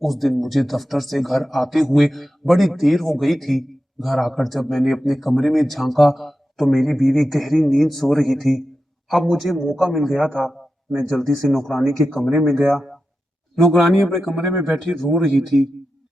उस दिन मुझे दफ्तर से घर आते हुए बड़ी देर हो गई थी। घर आकर जब मैंने अपने कमरे में झांका तो मेरी बीवी गहरी नींद सो रही थी। अब मुझे मौका मिल गया था। मैं जल्दी से नौकरानी के कमरे में गया। नौकरानी अपने कमरे में बैठी रो रही थी।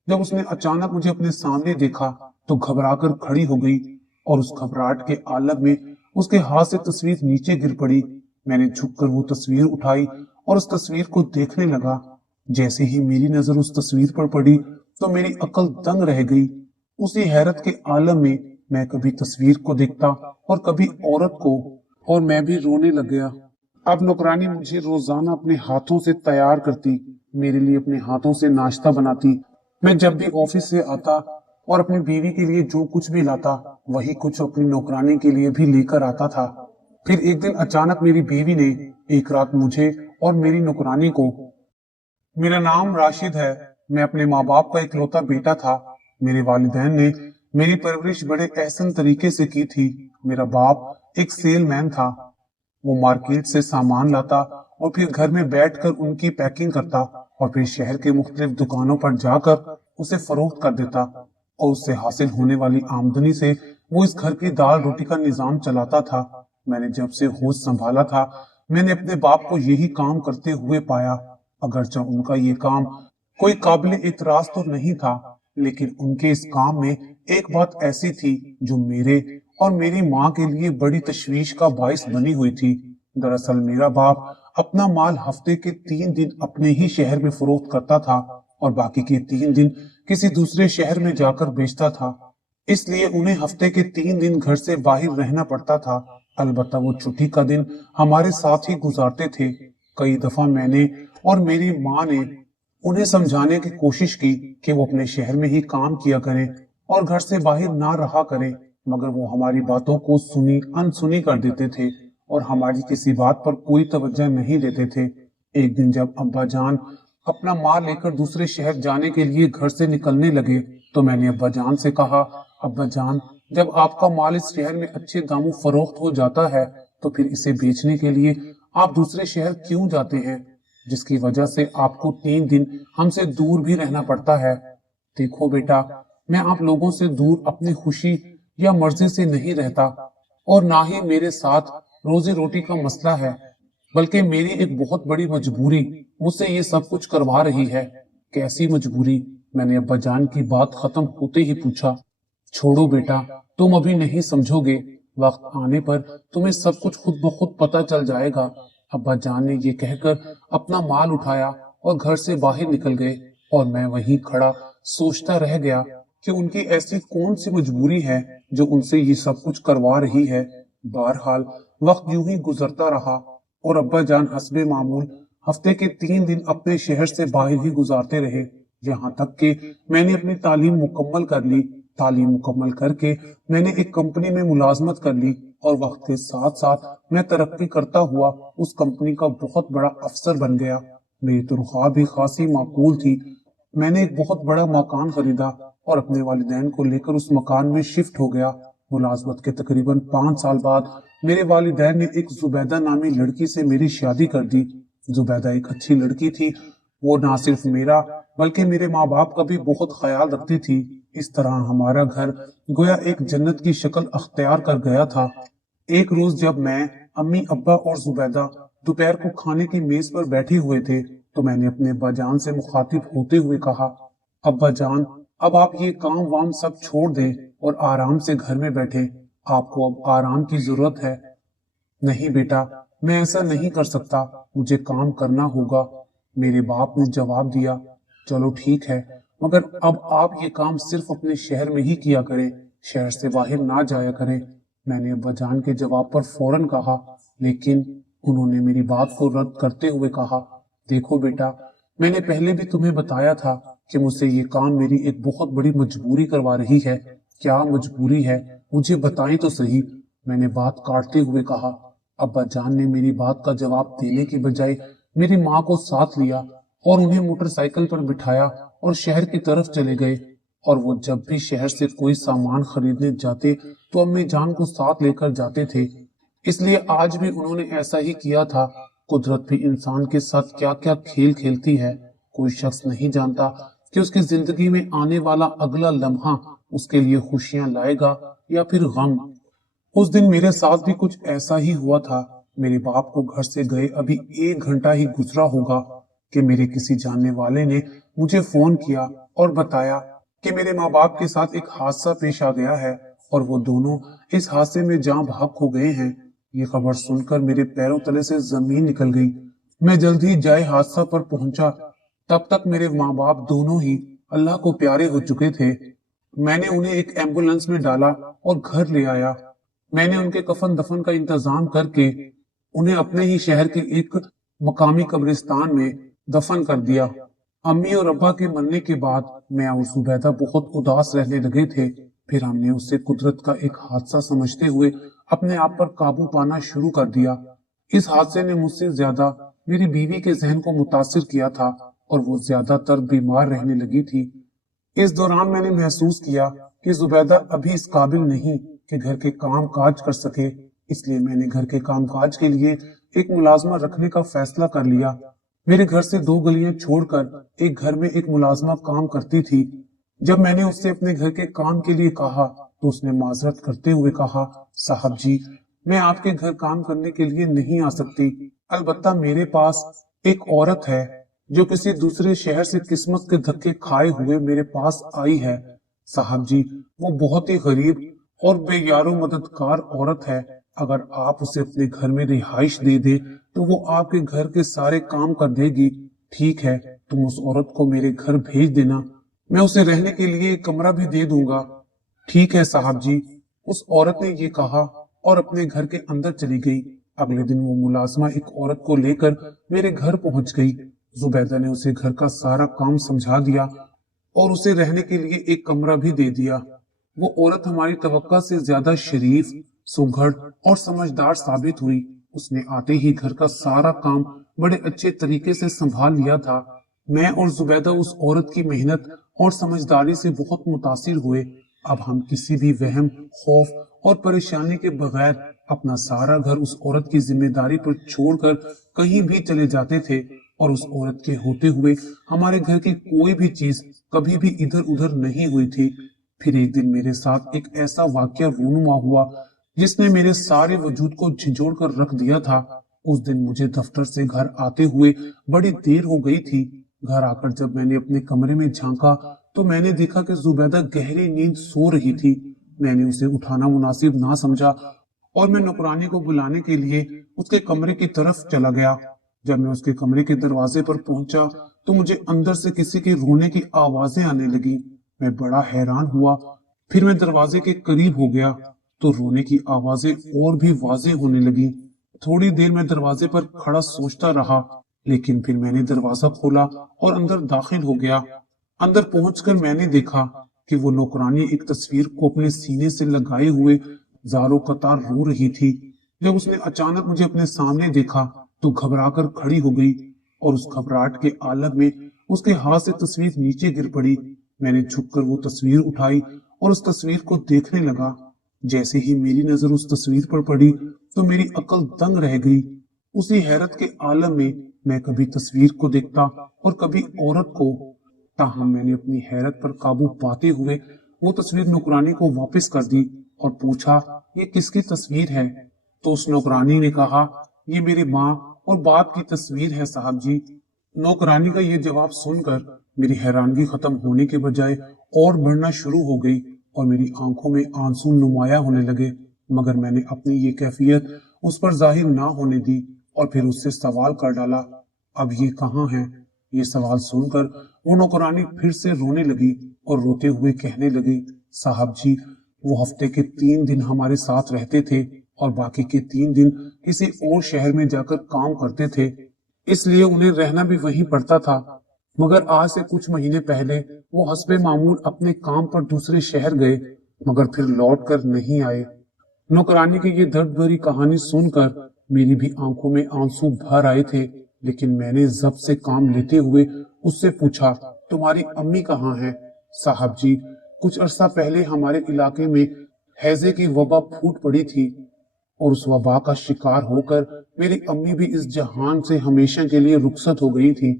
जब उसने अचानक मुझे अपने सामने देखा तो घबराकर खड़ी हो गई और उस घबराहट के आलम में उसके हाथ से तस्वीर नीचे गिर पड़ी। मैंने झुककर वो तस्वीर उठाई और उस तस्वीर को देखने लगा। जैसे ही मेरी नजर उस तस्वीर पर पड़ी तो मेरी अकल दंग रह गई। उसी हैरत के आलम में मैं कभी तस्वीर को देखता और कभी औरत को, और मैं भी रोने लग गया। अब नौकरानी मुझे रोजाना अपने हाथों से तैयार करती, मेरे लिए अपने हाथों से नाश्ता बनाती। मैं जब भी ऑफिस से आता और अपनी बीवी के लिए जो कुछ भी लाता वही कुछ अपनी नौकरानी के लिए भी लेकर आता था। फिर एक दिन अचानक मेरी बीवी ने एक रात मुझे और मेरी नौकरानी को, मेरा नाम राशिद है, मैं अपने माँ बाप का इकलौता बेटा था। मेरे वालिदैन ने मेरी परवरिश बड़े एहसन तरीके से की थी। मेरा बाप एक सेलमैन था। वो मार्केट से सामान लाता और फिर घर में बैठकर उनकी पैकिंग करता और फिर शहर के मुख्तलिफ दुकानों पर जाकर उसे फरोख्त कर देता और उससे हासिल होने वाली आमदनी से वो इस घर की दाल रोटी का निजाम चलाता था। मैंने जब से होश संभाला था मैंने अपने बाप को यही काम करते हुए पाया। अगरचे उनका ये काम कोई काबिल इतराज तो नहीं था, लेकिन उनके इस काम में एक बात ऐसी थी जो मेरे और मेरी माँ के लिए बड़ी तशवीश का बाइस बनी हुई थी। दरअसल मेरा बाप अपना माल हफ्ते के 3 दिन अपने ही शहर में फरोख्त करता था और बाकी के 3 दिन किसी दूसरे शहर में जाकर बेचता था। इसलिए उन्हें हफ्ते के 3 दिन घर से बाहर रहना पड़ता था। अलबत्ता वो छुट्टी का दिन हमारे साथ ही गुजारते थे। कई दफा मैंने और मेरी माँ ने उन्हें समझाने की कोशिश की कि वो अपने शहर में ही काम किया करें और घर से बाहर ना रहा करें, मगर वो हमारी बातों को सुनी अनसुनी कर देते थे और हमारी किसी बात पर कोई तवज्जो नहीं देते थे। एक दिन जब अब्बा जान अपना माल लेकर दूसरे शहर जाने के लिए घर से निकलने लगे तो मैंने अब्बा जान से कहा, अब्बा जान, जब आपका माल इस शहर में अच्छे दामों फरोख्त हो जाता है तो फिर इसे बेचने के लिए आप दूसरे शहर क्यों जाते हैं, जिसकी वजह से आपको 3 दिन हमसे दूर भी रहना पड़ता है। देखो बेटा, मैं आप लोगों से दूर अपनी खुशी या मर्जी से नहीं रहता और ना ही मेरे साथ रोजी रोटी का मसला है, बल्कि मेरी एक बहुत बड़ी मजबूरी मुझसे ये सब कुछ करवा रही है। कैसी मजबूरी? मैंने अब्बा जान की बात खत्म होते ही पूछा। छोड़ो बेटा, तुम अभी नहीं समझोगे, वक्त आने पर तुम्हें सब कुछ खुद ब खुद पता चल जाएगा। अब्बा जान ने ये कहकर अपना माल उठाया और घर से बाहर निकल गए और मैं वहीं खड़ा सोचता रह गया कि उनकी ऐसी कौन सी मजबूरी है जो उनसे ये सब कुछ करवा रही है। बहरहाल वक्त यूं ही गुजरता रहा और अब्बा जान हस्बे मामूल हफ्ते के 3 दिन अपने शहर से बाहर ही गुजारते रहे, यहाँ तक कि मैंने अपनी तालीम मुकम्मल कर ली। तालीम मुकम्मल करके मैंने एक कंपनी में मुलाजमत कर ली और वक्त के साथ साथ मैं तरक्की करता हुआ उस कंपनी का बहुत बड़ा अफसर बन गया। मेरी तनख्वाह भी खासी माकूल थी। मैंने एक बहुत बड़ा मकान खरीदा और अपने वालिदैन को लेकर उस मकान में शिफ्ट हो गया। मुलाजमत के तकरीबन 5 साल बाद मेरे वालिदैन ने एक जुबैदा नामी लड़की से मेरी शादी कर दी। जुबैदा एक अच्छी लड़की थी। वो ना सिर्फ मेरा बल्कि मेरे माँ बाप का भी बहुत ख्याल रखती थी। इस तरह हमारा घर गोया एक जन्नत की शक्ल अख्तियार कर गया था। एक रोज जब मैं, अम्मी, अब्बा और जुबैदा दोपहर को खाने की मेज पर बैठे हुए थे तो मैंने अपने अब्बा जान से मुखातिब होते हुए कहा, अब्बा जान, अब आप ये काम वाम सब छोड़ दें और आराम से घर में बैठे। आपको अब आराम की जरूरत है। नहीं बेटा, मैं ऐसा नहीं कर सकता, मुझे काम करना होगा। मेरे बाप ने जवाब दिया, चलो ठीक है, मगर अब आप ये काम सिर्फ अपने शहर में ही किया करें, शहर से बाहर ना जाया करें। मैंने अब्बा जान के जवाब पर फौरन कहा, लेकिन उन्होंने मेरी बात को रद्द करते हुए कहा, देखो बेटा, मैंने पहले भी तुम्हें बताया था कि मुझसे ये काम मेरी एक बहुत बड़ी मजबूरी करवा रही है। क्या मजबूरी है, मुझे बताएं तो सही। मैंने बात काटते हुए कहा। अब्बा जान ने मेरी बात का जवाब देने की बजाय मेरी माँ को साथ लिया और उन्हें मोटरसाइकिल पर बिठाया और शहर की तरफ चले गए। और वो जब भी शहर से कोई सामान खरीदने जाते तो अम्मी जान को साथ लेकर जाते थे। इसलिए आज भी उन्होंने ऐसा ही किया था। कुदरत भी इंसान के साथ क्या क्या खेल खेलती है, कोई शख्स नहीं जानता कि उसकी जिंदगी में आने वाला अगला लम्हा उसके लिए खुशियां लाएगा या फिर गम। उस दिन मेरे साथ भी कुछ ऐसा ही हुआ था। मेरे बाप को घर से गए अभी 1 घंटा ही गुजरा होगा कि मेरे किसी जानने वाले ने मुझे फोन किया और बताया कि मेरे माँ बाप के साथ एक हादसा पेश आ गया है और वो दोनों इस हादसे में जान भाग हो गए हैं। ये खबर सुनकर मेरे पैरों तले से जमीन निकल गई। मैं जल्दी जाए हादसा पर पहुंचा। तब तक मेरे माँ बाप दोनों ही अल्लाह को प्यारे हो चुके थे। मैंने उन्हें एक एम्बुलेंस में डाला और घर ले आया। मैंने उनके कफन दफन का इंतजाम करके उन्हें अपने ही शहर के एक मकामी कब्रिस्तान में दफन कर दिया। अम्मी और अब्बा के मरने के बाद मैं और जुबैदा बहुत उदास रहने लगे थे। फिर हमने उसे कुदरत का एक हादसा समझते हुए अपने आप पर काबू पाना शुरू कर दिया। इस हादसे ने मुझसे ज्यादा मेरी बीवी के जहन को मुतासिर किया था और वो ज्यादातर बीमार रहने लगी थी। इस दौरान मैंने महसूस किया कि जुबैदा अभी इस काबिल नहीं कि घर के काम काज कर सके। इसलिए मैंने घर के काम काज के लिए एक मुलाजमा रखने का फैसला कर लिया। मेरे घर से 2 गलियां छोड़कर एक घर में एक मुलाजमा काम करती थी। जब मैंने उससे अपने घर के काम के लिए कहा तो उसने माजरत करते हुए कहा, साहब जी, मैं आपके घर काम करने के लिए नहीं आ सकती। अलबत्ता मेरे पास एक औरत है जो किसी दूसरे शहर से किस्मत के धक्के खाए हुए मेरे पास आई है। साहब जी, वो बहुत ही गरीब और बेयारो मददगार औरत है। अगर आप उसे अपने घर में रिहाइश दे दे तो वो आपके घर के सारे काम कर देगी। ठीक है, तुम उस औरत को मेरे घर भेज देना, मैं उसे रहने के लिए एक कमरा भी दे दूंगा। ठीक है साहब जी, उस औरत ने ये कहा और अपने घर के अंदर चली गई। अगले दिन वो मुलाजमा एक औरत को लेकर मेरे घर पहुंच गई। जुबैदा ने उसे घर का सारा काम समझा दिया और उसे रहने के लिए एक कमरा भी दे दिया। वो औरत हमारी तवक्का से ज्यादा शरीफ, सुघड़ और समझदार साबित हुई। उसने आते ही घर का सारा काम बड़े अच्छे तरीके से संभाल लिया था। मैं और जुबैदा उस औरत की मेहनत और समझदारी से बहुत मुतासिर हुए। अब हम किसी भी वहम, खौफ और परेशानी के बगैर अपना सारा घर उस औरत की जिम्मेदारी पर छोड़कर कहीं भी चले जाते थे और उस औरत के होते हुए हमारे घर की कोई भी चीज कभी भी इधर उधर नहीं हुई थी। फिर एक दिन मेरे साथ एक ऐसा वाकया रूनुमा हुआ जिसने मेरे सारे वजूद को झिझोड़ कर रख दिया था। उस दिन मुझे दफ्तर से घर आते हुए बड़ी देर हो गई थी। घर आकर जब मैंने अपने कमरे में झांका तो मैंने देखा कि जुबैदा गहरी नींद सो रही थी। मैंने उसे उठाना मुनासिब ना समझा और मैं नौकरानी को बुलाने के लिए उसके कमरे की तरफ चला गया। जब मैं उसके कमरे के दरवाजे पर पहुंचा तो मुझे अंदर से किसी के रोने की आवाजें आने लगी। मैं बड़ा हैरान हुआ। फिर मैं दरवाजे के करीब हो गया तो रोने की आवाजें और भी वाज़ेह होने लगी। थोड़ी देर मैं दरवाजे पर खड़ा सोचता रहा, लेकिन फिर मैंने दरवाजा खोला और अंदर दाखिल हो गया। अंदर पहुंचकर मैंने देखा कि वो नौकरानी एक तस्वीर को अपने सीने से लगाए हुए जारो कतार रो रही थी। जब उसने अचानक मुझे अपने सामने देखा तो घबराकर खड़ी हो गई और उस घबराहट के आलम में उसके हाथ से तस्वीर नीचे गिर पड़ी। मैंने झुककर वो तस्वीर उठाई और उस तस्वीर को देखने लगा। जैसे ही मेरी नजर उस तस्वीर पर पड़ी तो मेरी अकल दंग रह गई। उसी हैरत के आलम में मैं कभी तस्वीर को देखता और कभी औरत को। ताहम मैंने अपनी हैरत पर काबू पाते हुए वो तस्वीर नौकरानी को वापस कर दी और पूछा, ये किसकी तस्वीर है? तो उस नौकरानी ने कहा, ये मेरी माँ और बाप की तस्वीर है साहब जी। नौकरानी का ये जवाब सुनकर मेरी हैरानगी खत्म होने के बजाय और बढ़ना शुरू हो गई और मेरी आंखों में आंसू नुमाया होने लगे। मगर मैंने अपनी ये कैफियत उस पर जाहिर ना होने दी और फिर उससे सवाल कर डाला, अब ये कहाँ है? ये सवाल सुनकर वो नौकरानी फिर से रोने लगी और रोते हुए कहने लगी, साहब जी, वो हफ्ते के 3 दिन हमारे साथ रहते थे और बाकी के 3 दिन किसी और शहर में जाकर काम करते थे, इसलिए उन्हें रहना भी वहीं पड़ता था। मगर आज से कुछ महीने पहले वो हस्बे मामूल अपने काम पर दूसरे शहर गए, मगर फिर लौट कर नहीं आए। नौकरानी की ये दर्द भरी कहानी सुनकर मेरी भी आंखों में आंसू भर आए थे, लेकिन मैंने जब्त से काम लेते हुए उससे पूछा, तुम्हारी अम्मी कहाँ है? साहब जी, कुछ अरसा पहले हमारे इलाके में हैजे की वबा फूट पड़ी थी और उस वबा का शिकार होकर मेरी अम्मी भी इस जहान से हमेशा के लिए रुखसत हो गई थी।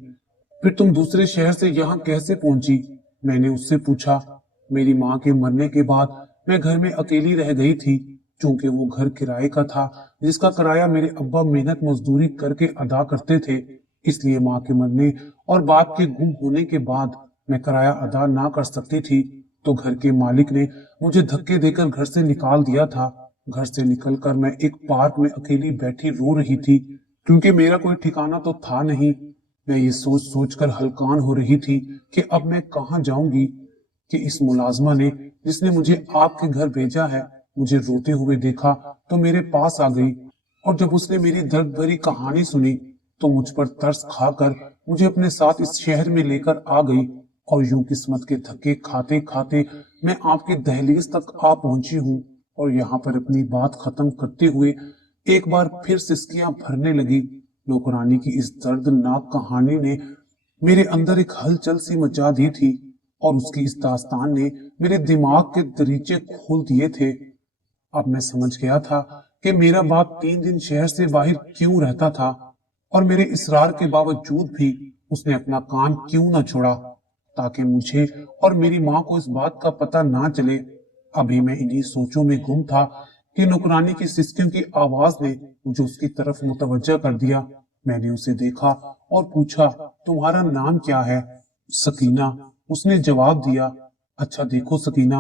फिर तुम दूसरे शहर से यहाँ कैसे पहुंची? मैंने उससे पूछा। मेरी माँ के मरने के बाद मैं घर में अकेली रह गई थी। चूंकि वो घर किराए का था, जिसका किराया मेरे अब्बा मेहनत मजदूरी करके अदा करते थे, इसलिए माँ के मरने और बाप के गुम होने के बाद मैं किराया अदा ना कर सकती थी, तो घर के मालिक ने मुझे धक्के देकर घर से निकाल दिया था। घर से निकलकर मैं एक पार्क में अकेली बैठी रो रही थी, क्योंकि मेरा कोई ठिकाना तो था नहीं। मैं ये सोच सोच कर हलकान हो रही थी कि अब मैं कहाँ जाऊंगी, कि इस मुलाजमा ने, जिसने मुझे आपके घर भेजा है, मुझे रोते हुए देखा तो मेरे पास आ गई, और जब उसने मेरी दर्द भरी कहानी सुनी तो मुझ पर तरस खाकर मुझे अपने साथ इस शहर में लेकर आ गई। और यूं किस्मत के धक्के खाते खाते मैं आपकी दहलीज तक आ पहुंची हूँ, और यहाँ पर अपनी बात खत्म करते हुए एक बार फिर सिसकियां भरने लगी। नौकरानी की इस दर्दनाक कहानी ने मेरे अंदर एक हलचल सी मचा दी थी, और उसकी इस दास्तान ने मेरे दिमाग के दरीचे खोल दिए थे। अब मैं समझ गया था कि मेरा बाप 3 दिन शहर से बाहर क्यों रहता था, और मेरे इसरार के बावजूद भी उसने अपना काम क्यों न छोड़ा, ताकि मुझे और मेरी माँ को इस बात का पता ना चले। अभी मैं इन्हीं सोचों में गुम था कि नौकरानी की सिसकियों की आवाज ने मुझे उसकी तरफ मुतवज्जा कर दिया। मैंने उसे देखा और पूछा, तुम्हारा नाम क्या है? सकीना, उसने जवाब दिया। अच्छा देखो सकीना,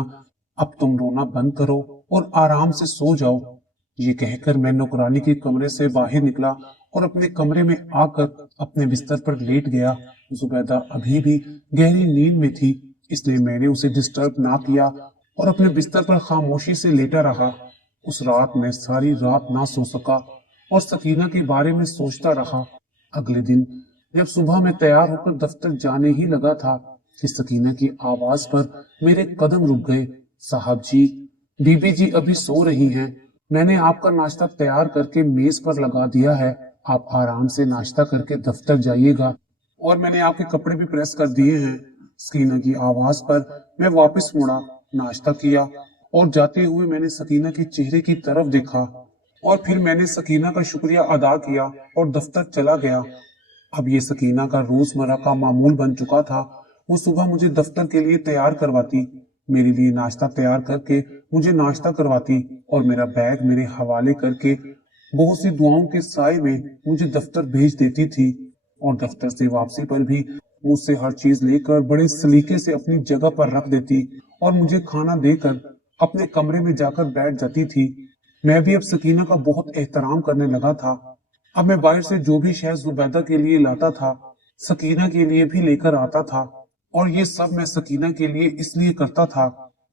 अब तुम रोना बंद करो और आराम से सो जाओ। ये कहकर मैं नौकरानी के कमरे से बाहर निकला और अपने कमरे में आकर अपने बिस्तर पर लेट गया। जुबैदा अभी भी गहरी नींद में थी, इसलिए मैंने उसे डिस्टर्ब ना किया और अपने बिस्तर पर खामोशी से लेटा रहा। उस रात मैं सारी रात ना सो सका और सकीना के बारे में सोचता रहा। अगले दिन जब सुबह मैं तैयार होकर दफ्तर जाने ही लगा था कि सकीना की आवाज पर मेरे कदम रुक गए। साहब जी, बीबी जी अभी सो रही हैं। मैंने आपका नाश्ता तैयार करके मेज पर लगा दिया है। आप आराम से नाश्ता करके दफ्तर जाइएगा, और मैंने आपके कपड़े भी प्रेस कर दिए हैं। सकीना की आवाज पर मैं वापस मुड़ा, नाश्ता किया, और जाते हुए मैंने सकीना के चेहरे की तरफ देखा, और फिर मैंने सकीना का शुक्रिया अदा किया और दफ्तर चला गया। अब ये सकीना का रोजमर्रा का मामूल बन चुका था। वो सुबह मुझे दफ्तर के लिए तैयार करवाती, मेरे लिए नाश्ता तैयार करके मुझे नाश्ता करवाती, और मेरा बैग मेरे हवाले करके बहुत सी दुआओं के साए में मुझे दफ्तर भेज देती थी। और दफ्तर से वापसी पर भी मुझसे हर चीज लेकर बड़े सलीके से अपनी जगह पर रख देती, और मुझे खाना देकर अपने कमरे में जाकर बैठ जाती थी। मैं भी अब सकीना का बहुत एहतराम करने लगा था। अब मैं बाहर से जो भी शहद जुबैदा के लिए लाता था, सकीना के लिए भी लेकर आता था, और ये सब मैं सकीना के लिए इसलिए करता था।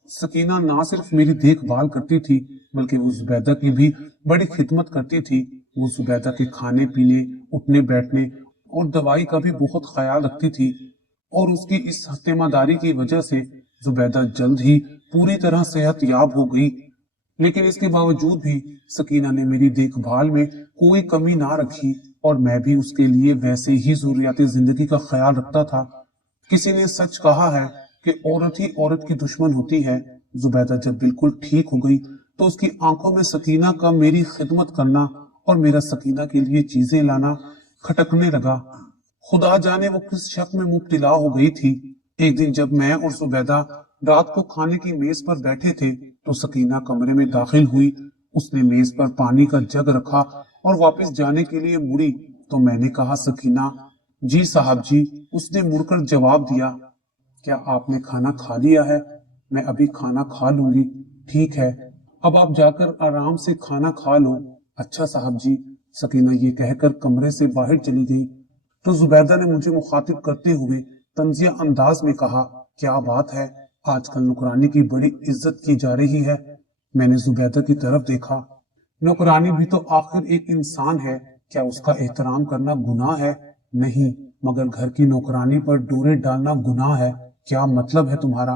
सकीना ना सिर्फ मेरी देखभाल करती थी, बल्कि वो जुबैदा की भी बड़ी खिदमत करती थी। वो जुबैदा के खाने पीने, उठने बैठने और दवाई का भी बहुत ख्याल रखती थी, और उसकी इस हत्तेमादारी की वजह से जुबैदा जल्द ही पूरी तरह सेहत याब हो गई। लेकिन इसके बावजूद भी सकीना ने मेरी देखभाल में कोई कमी ना रखी, और मैं भी उसके लिए वैसे ही जरूरियाती जिंदगी का ख्याल रखता था। किसी ने सच कहा है कि औरत ही औरत की दुश्मन होती है। जुबैदा जब बिल्कुल ठीक हो गई तो उसकी आंखों में सकीना का मेरी खिदमत करना और मेरा सकीना के लिए चीजें लाना खटकने लगा। खुदा जाने वो किस शक में मुब्तला हो गई थी। एक दिन जब मैं और जुबैदा रात को खाने की मेज पर बैठे थे तो सकीना कमरे में दाखिल हुई। उसने मेज पर पानी का जग रखा और वापस जाने के लिए मुड़ी तो मैंने कहा, सकीना। जी साहब जी, उसने मुड़कर जवाब दिया। क्या आपने खाना खा लिया है? मैं अभी खाना खा लूंगी। ठीक है, अब आप जाकर आराम से खाना खा लो। अच्छा साहब जी, सकीना ये कहकर कमरे से बाहर चली गई। तो जुबैदा ने मुझे मुखातिब करते हुए तंजिया अंदाज में कहा, क्या बात है, आजकल नौकरानी की बड़ी इज्जत की जा रही है। मैंने जुबैदा की तरफ देखा। नौकरानी भी तो आखिर एक इंसान है, क्या उसका एहतराम करना गुनाह है? नहीं, मगर घर की नौकरानी पर डोरे डालना गुनाह है। क्या मतलब है तुम्हारा?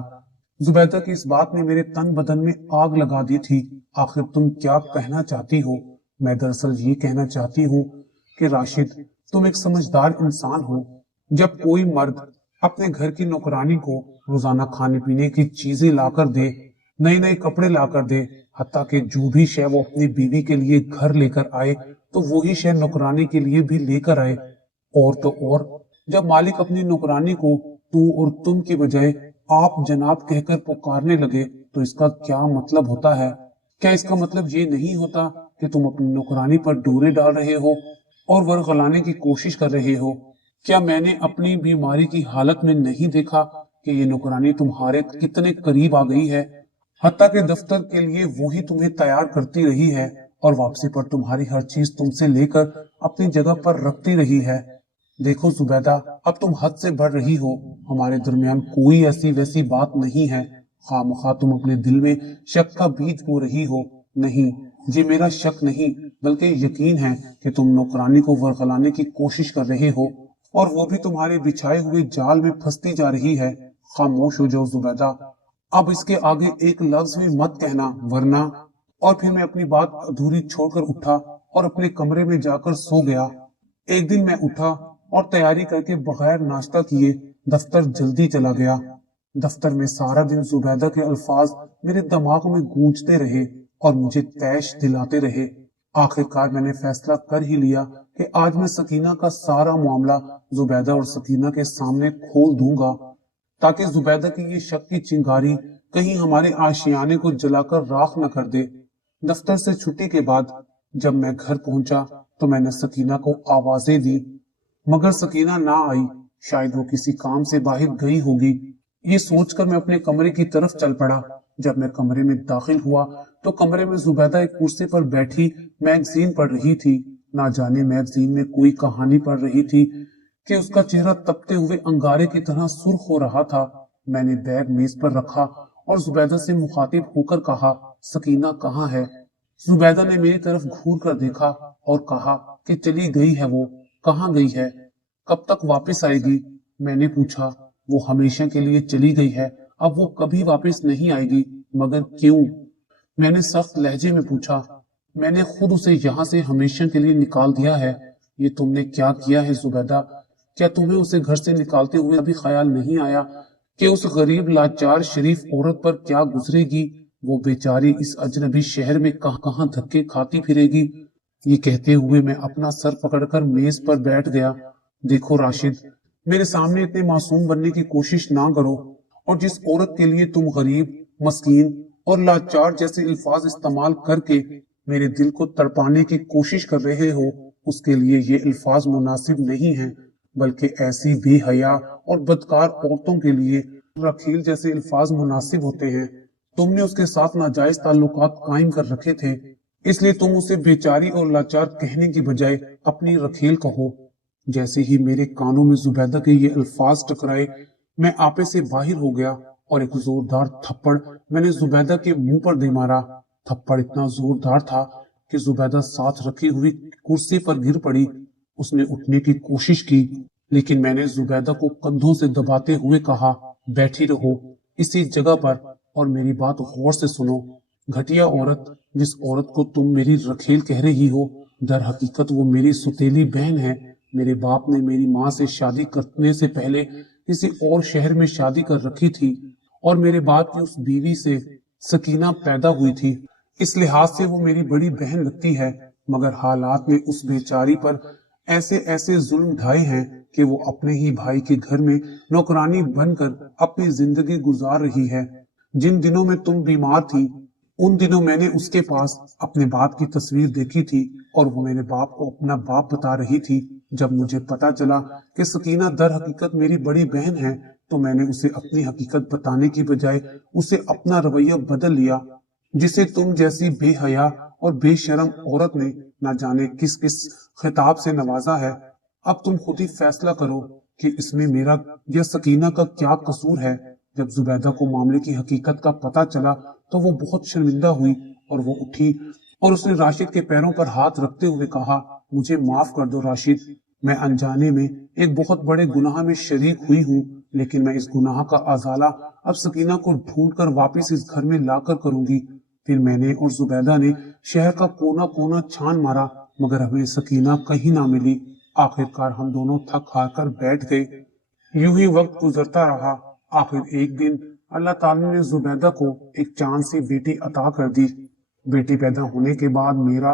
जुबैदा की इस बात ने मेरे तन बदन में आग लगा दी थी। आखिर तुम क्या कहना चाहती हो? मैं दरअसल ये कहना चाहती हूँ कि राशिद, तुम एक समझदार इंसान हो। जब कोई मर्द अपने घर की नौकरानी को रोजाना खाने पीने की चीजें लाकर दे, नए नए कपड़े लाकर दे, हत्ता कि जो भी शय वो अपनी बीवी के लिए घर लेकर आए तो वही शय नौकरानी के लिए भी लेकर आए। और तो और जब मालिक अपनी नौकरानी को तू और तुम की बजाय आप जनाब कहकर पुकारने लगे तो इसका क्या मतलब होता है? क्या इसका मतलब ये नहीं होता कि तुम अपनी नौकरानी पर डोरे डाल रहे हो और वर्गलाने की कोशिश कर रहे हो? क्या मैंने अपनी बीमारी की हालत में नहीं देखा कि ये नौकरानी तुम्हारे कितने करीब आ गई है? हत्ता के दफ्तर के लिए वो ही तुम्हें तैयार करती रही है और वापसी पर तुम्हारी हर चीज तुमसे लेकर अपनी जगह पर रखती रही है। देखो जुबैदा, अब तुम हद से बढ़ रही हो। हमारे दरमियान कोई ऐसी वैसी बात नहीं है। खामखा तुम अपने दिल में शक का बीज बो रही हो। नहीं, ये मेरा शक नहीं बल्कि यकीन है कि तुम नौकरानी को वर्गलाने की कोशिश कर रहे हो और वो भी तुम्हारे बिछाए हुए जाल में फंसती जा रही है। खामोश हो जाओ जुबैदा, अब इसके आगे एक लफ्ज भी मत कहना वरना। और फिर मैं अपनी बात अधूरी छोड़कर उठा और अपने कमरे में जाकर सो गया। एक दिन मैं उठा और तैयारी करके बगैर नाश्ता किए दफ्तर जल्दी चला गया। दफ्तर में सारा दिन जुबैदा के अल्फाज मेरे दिमाग में गूंजते रहे और मुझे तैश दिलाते रहे। आखिरकार मैंने फैसला कर ही लिया कि आज मैं सकीना का सारा मामला जुबैदा और सकीना के सामने खोल दूंगा ताकि जुबैदा की ये शक की चिंगारी कहीं हमारे आशियाने को जलाकर राख न कर दे। दफ्तर से छुट्टी के बाद जब मैं घर पहुंचा तो मैंने सकीना को आवाजें दी मगर सकीना ना आई। शायद वो किसी काम से बाहर गई होगी। ये सोचकर मैं अपने कमरे की तरफ चल पड़ा। जब मैं कमरे में दाखिल हुआ तो कमरे में जुबैदा एक कुर्सी पर बैठी मैगजीन पढ़ रही थी। ना जाने मैगजीन में कोई कहानी पढ़ रही थी कि उसका चेहरा तपते हुए अंगारे की तरह सुर्ख हो रहा था। मैंने बैग मेज पर रखा और जुबैदा से मुखातिब होकर कहा, सकीना कहाँ है? जुबैदा ने मेरी तरफ घूर कर देखा और कहा कि चली गई है। वो कहाँ गई है? कब तक वापस आएगी? मैंने पूछा। वो हमेशा के लिए चली गई है, अब वो कभी वापस नहीं आएगी। मगर क्यों? मैंने सख्त लहजे में पूछा। मैंने खुद उसे यहाँ से हमेशा के लिए निकाल दिया है। ये तुमने क्या किया है जुबैदा? क्या तुम्हें उसे घर से निकालते हुए अभी ख्याल नहीं आया कि उस गरीब लाचार शरीफ औरत पर क्या गुजरेगी? वो बेचारी इस अजनबी शहर में कहां कहां धक्के खाती फिरेगी। ये कहते हुए मैं अपना सर पकड़कर मेज पर बैठ गया। देखो राशिद, मेरे सामने इतने मासूम बनने की कोशिश ना करो और जिस औरत के लिए तुम गरीब, मस्कीन और लाचार जैसे अल्फाज इस्तेमाल करके मेरे दिल को तड़पाने की कोशिश कर रहे हो, उसके लिए ये अल्फाज मुनासिब नहीं हैं, बल्कि ऐसी बेहया और बदकार औरतों के लिए रखील जैसे अल्फाज मुनासिब होते हैं। तुमने उसके साथ नाजायज ताल्लुकात कायम कर रखे थे, इसलिए तुम उसे बेचारी और लाचार कहने की बजाय अपनी रखील कहो। जैसे ही मेरे कानों में जुबैदा के ये अल्फाज टकराए, मैं आपे से बाहर हो गया और एक जोरदार थप्पड़ मैंने जुबैदा के मुंह पर दे मारा। थप्पड़ इतना जोरदार था कि जुबैदा साथ रखी हुई कुर्सी पर गिर पड़ी। उसने उठने की कोशिश की, लेकिन मैंने जुबैदा को कंधों से दबाते हुए कहा, बैठी रहो इसी जगह पर और मेरी बात गौर से सुनो। घटिया औरत, जिस औरत को तुम मेरी रखेल कह रही हो, दर हकीकत वो मेरी सुतेली बहन है। मेरे बाप ने मेरी माँ से शादी करने से पहले किसी और शहर में शादी कर रखी थी और मेरे बाप की उस बीवी से सकीना पैदा हुई थी। इस लिहाज से वो मेरी बड़ी बहन लगती है, मगर हालात ने उस बेचारी पर ऐसे ऐसे जुल्म ढाए हैं कि वो अपने ही भाई के घर में नौकरानी बनकर अपनी जिंदगी गुजार रही है। जिन दिनों में तुम बीमार थी, उन दिनों मैंने उसके पास अपने बाप की तस्वीर देखी थी और वो मेरे बाप को अपना बाप बता रही थी। जब मुझे पता चला कि सकीना दर हकीकत मेरी बड़ी बहन है, तो मैंने उसे अपनी हकीकत बताने की बजाय उसे अपना रवैया बदल लिया, जिसे तुम जैसी बेहया और बेशरम औरत ने ना जाने किस किस खिताब से नवाजा है। अब तुम खुद ही फैसला करो कि इसमें मेरा या सकीना का क्या कसूर है। जब जुबैदा को मामले की हकीकत का पता चला तो वो बहुत शर्मिंदा हुई और वो उठी और उसने राशिद के पैरों पर हाथ रखते हुए कहा, मुझे माफ कर दो राशिद, मैं अनजाने में एक बहुत बड़े गुनाह में शरीक हुई हूँ, लेकिन मैं इस गुनाह का अजाला अब सकीना को ढूंढकर वापस इस घर में लाकर करूंगी। फिर मैंने और जुबैदा ने शहर का कोना कोना छान मारा, मगर हमें सकीना कहीं ना मिली। आखिरकार हम दोनों थक हार कर बैठ गए। यूं ही वक्त गुजरता रहा। आखिर एक दिन अल्लाह ताला ने जुबैदा को एक चांद सी बेटी अता कर दी। बेटी पैदा होने के बाद मेरा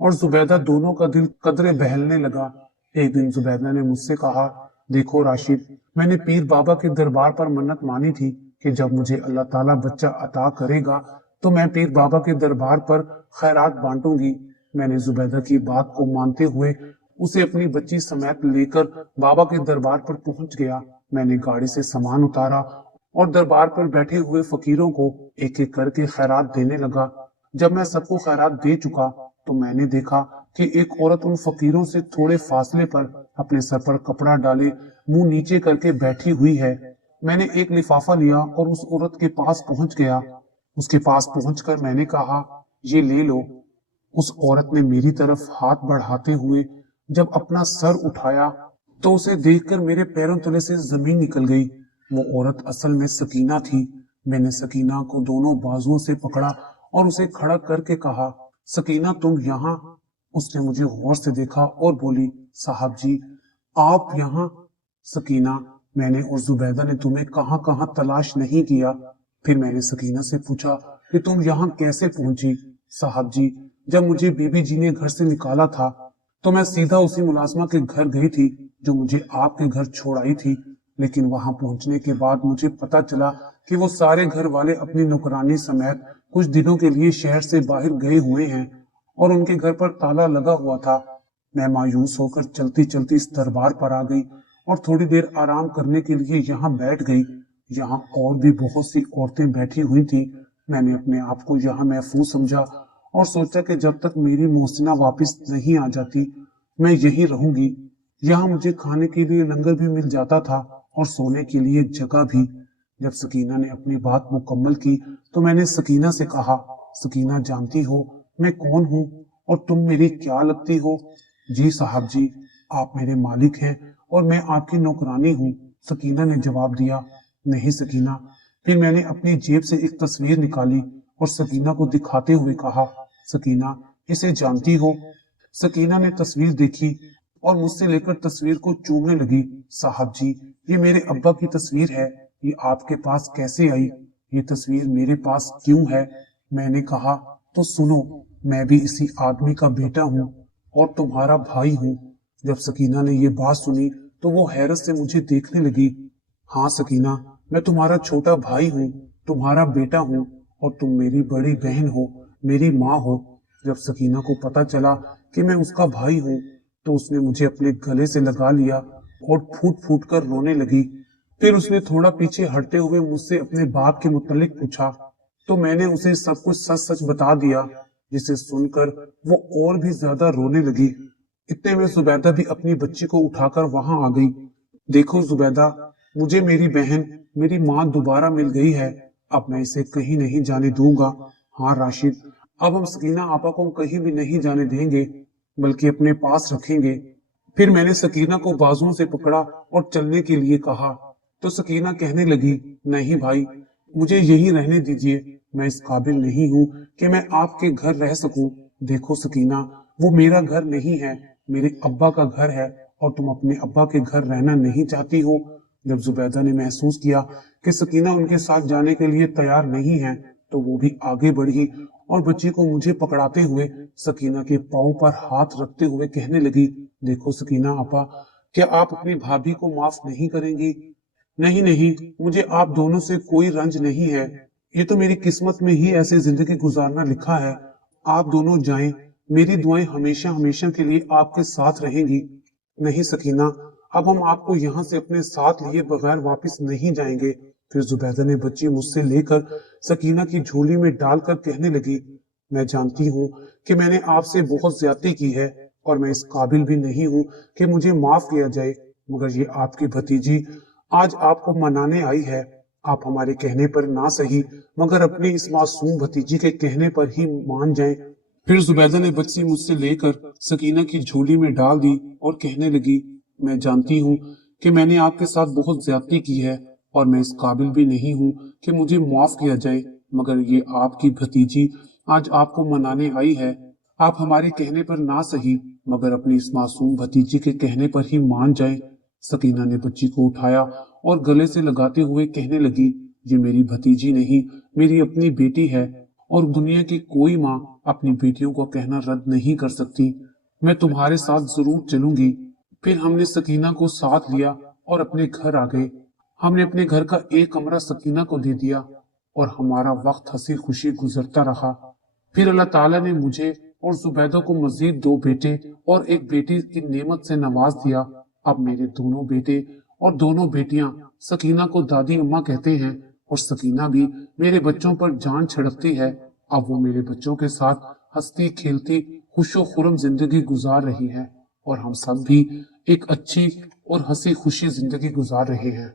और जुबैदा दोनों का दिल कदरे बहलने लगा। एक दिन जुबैदा ने मुझसे कहा, देखो राशिद, मैंने पीर बाबा के दरबार पर मन्नत मानी थी कि जब मुझे अल्लाह ताला बच्चा अता करेगा तो मैं पीर बाबा के दरबार पर खैरात बांटूंगी। मैंने जुबैदा की बात को मानते हुए उसे अपनी बच्ची समेत लेकर बाबा के दरबार पर पहुंच गया। मैंने गाड़ी से सामान उतारा और दरबार पर बैठे हुए फकीरों को एक एक करके खैरात देने लगा। जब मैं सबको खैरात दे चुका तो मैंने देखा कि एक औरत उन फकीरों से थोड़े फासले पर अपने सर पर कपड़ा डाले मुंह नीचे करके बैठी हुई है। मैंने एक लिफाफा लिया और उस औरत के पास पहुंच गया। उसके पास पहुंचकर मैंने कहा, ये ले लो। उस औरत ने मेरी तरफ हाथ बढ़ाते हुए जब अपना सर उठाया तो उसे देखकर मेरे पैरों तले से जमीन निकल गई। वो औरत असल में सकीना थी। मैंने सकीना को दोनों बाजुओं से पकड़ा और उसे खड़ा करके कहा, सकीना तुम यहाँ? उसने मुझे गौर से देखा और बोली, साहब जी आप यहाँ? सकीना, मैंने और जुबैदा ने तुम्हें कहाँ कहाँ तलाश नहीं किया। फिर मैंने सकीना से पूछा कि तुम यहाँ कैसे पहुंची? साहब जी, जब मुझे बीबी जी ने घर से निकाला था तो मैं सीधा उसी मुलाजमा के घर गई थी जो मुझे आपके घर छोड़ आई थी। लेकिन वहां पहुंचने के बाद मुझे पता चला कि वो सारे घर वाले अपनी नौकरानी समेत कुछ दिनों के लिए शहर से बाहर गए हुए हैं और उनके घर पर ताला लगा हुआ था। मैं मायूस होकर चलती चलती इस दरबार पर आ गई और थोड़ी देर आराम करने के लिए यहाँ बैठ गई। यहाँ और भी बहुत सी औरतें बैठी हुई थी। मैंने अपने आप को यहाँ महफूज समझा और सोचा कि जब तक मेरी मोहसिना वापस नहीं आ जाती मैं यहीं रहूंगी। यहाँ मुझे खाने के लिए लंगर भी मिल जाता था और सोने के लिए जगह भी। जब सकीना ने अपनी बात मुकम्मल की तो मैंने सकीना से कहा, सकीना जानती हो मैं कौन हूँ और तुम मेरी क्या लगती हो? जी साहब जी, आप मेरे मालिक हैं और मैं आपकी नौकरानी हूँ, सकीना ने जवाब दिया। नहीं सकीना। फिर मैंने अपनी जेब से एक तस्वीर निकाली और सकीना को दिखाते हुए कहा, सकीना इसे जानती हो? सकीना ने तस्वीर देखी और मुझसे लेकर तस्वीर को चूमने लगी। साहब जी, ये मेरे अब्बा की तस्वीर है, ये आपके पास कैसे आई? ये तस्वीर मेरे पास क्यों है? मैंने कहा, तो सुनो, मैं भी इसी आदमी का बेटा हूँ और तुम्हारा भाई हूँ। जब सकीना ने ये बात सुनी तो वो हैरत से मुझे देखने लगी। हाँ सकीना, मैं तुम्हारा छोटा भाई हूँ, तुम्हारा बेटा हूँ और तुम मेरी बड़ी बहन हो, मेरी माँ हो। जब सकीना को पता चला कि मैं उसका भाई हूँ तो उसने मुझे अपने गले से लगा लिया और फूट फूट कर रोने लगी। फिर उसने थोड़ा पीछे हटते हुए मुझसे अपने बाप के मुतालिक पूछा तो मैंने उसे सब कुछ सच सच बता दिया, जिसे सुनकर वो और भी ज्यादा रोने लगी। इतने में जुबैदा भी अपनी बच्ची को उठाकर वहां आ गई। देखो जुबैदा, मुझे मेरी बहन, मेरी माँ दोबारा मिल गई है। अब मैं इसे कहीं नहीं जाने दूंगा। हाँ राशिद, अब हम सकीना आपा को कहीं भी नहीं जाने देंगे, बल्कि अपने पास रखेंगे। फिर मैंने सकीना को बाजुओं से पकड़ा और चलने के लिए कहा तो सकीना कहने लगी, नहीं भाई, मुझे यही रहने दीजिए, मैं इस काबिल नहीं हूँ कि मैं आपके घर रह सकूं। देखो सकीना, वो मेरा घर नहीं है, मेरे अब्बा का घर है और तुम अपने अब्बा के घर रहना नहीं चाहती हो। जब जुबैदा ने महसूस किया कि सकीना उनके साथ जाने के लिए तैयार नहीं है तो वो भी आगे बढ़ी और बच्ची को मुझे पकड़ाते हुए सकीना के पांव पर हाथ रखते हुए कहने लगी, देखो सकीना आपा, क्या आप अपनी भाभी को माफ नहीं करेंगी? नहीं नहीं, मुझे आप दोनों से कोई रंज नहीं है, ये तो मेरी किस्मत में ही ऐसे जिंदगी गुजारना लिखा है। आप दोनों जाएं, मेरी दुआएं हमेशा हमेशा के लिए आपके साथ रहेंगी। नहीं सकीना, अब हम आपको यहाँ से अपने साथ लिए बगैर वापस नहीं जाएंगे। फिर जुबैदा ने बच्ची मुझसे लेकर सकीना की झोली में डालकर कहने लगी, मैं जानती हूँ कि मैंने आपसे बहुत ज्यादती की है और मैं इस काबिल भी नहीं हूँ कि मुझे माफ किया जाए, मगर ये आपकी भतीजी आज आपको मनाने आई है। आप हमारे कहने पर ना सही मगर अपनी इस मासूम भतीजी के कहने पर ही मान जाएं। फिर जुबैदा ने बच्ची मुझसे लेकर सकीना की झोली में डाल दी और कहने लगी, मैं जानती हूँ कि मैंने आपके साथ बहुत ज्यादती की है और मैं इस काबिल भी नहीं हूँ कि मुझे माफ किया जाए, मगर ये आपकी भतीजी आज आपको मनाने आई है। आप हमारे कहने पर ना सही मगर अपनी इस मासूम भतीजी के कहने पर ही मान जाएं। सकीना ने बच्ची को उठाया और गले से लगाते हुए कहने लगी, ये मेरी भतीजी नहीं, मेरी अपनी बेटी है और दुनिया की कोई माँ अपनी बेटियों को कहना रद्द नहीं कर सकती। मैं तुम्हारे साथ जरूर चलूंगी। फिर हमने सकीना को साथ लिया और अपने घर आ गए। हमने अपने घर का एक कमरा सकीना को दे दिया और हमारा वक्त हंसी खुशी गुजरता रहा। फिर अल्लाह ताला ने मुझे और जुबैदा को मजीद 2 बेटे और एक बेटी की नेमत से नवाज दिया। अब मेरे दोनों बेटे और दोनों बेटियां सकीना को दादी अम्मा कहते हैं और सकीना भी मेरे बच्चों पर जान छिड़कती है। अब वो मेरे बच्चों के साथ हंसती खेलती खुशो खुरम जिंदगी गुजार रही है और हम सब भी एक अच्छी और हंसी खुशी जिंदगी गुजार रहे हैं।